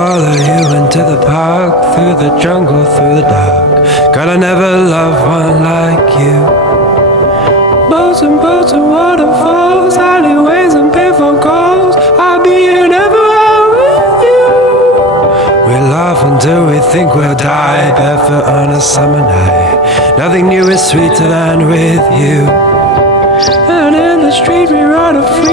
follow you into the park, through the jungle, through the dark. God, I never loved one like you. Boats and waterfalls, alleyways and payphone calls. I'll be here never with you. We laugh until we think we'll die, barefoot on a summer night. Nothing new is sweeter than with you. And in the street we run a free